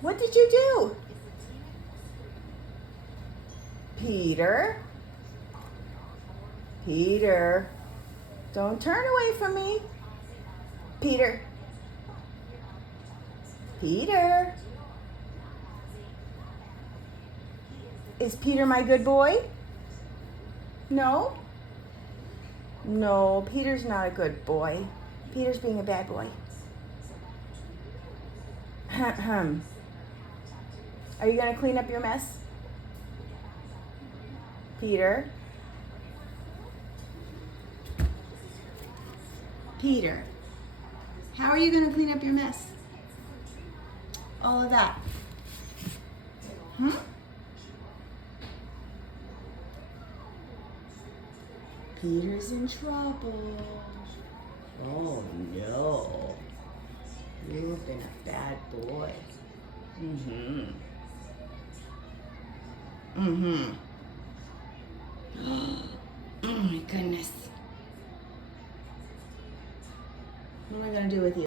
What did you do? Peter? Peter? Don't turn away from me. Peter? Peter? Is Peter my good boy? No? No, Peter's not a good boy. Peter's being a bad boy. Are you going to clean up your mess? Peter? Peter, how are you going to clean up your mess? All of that. Huh? Peter's in trouble. Oh no. You've been a bad boy. Mm-hmm. Mm-hmm. Oh my goodness. What am I gonna do with you?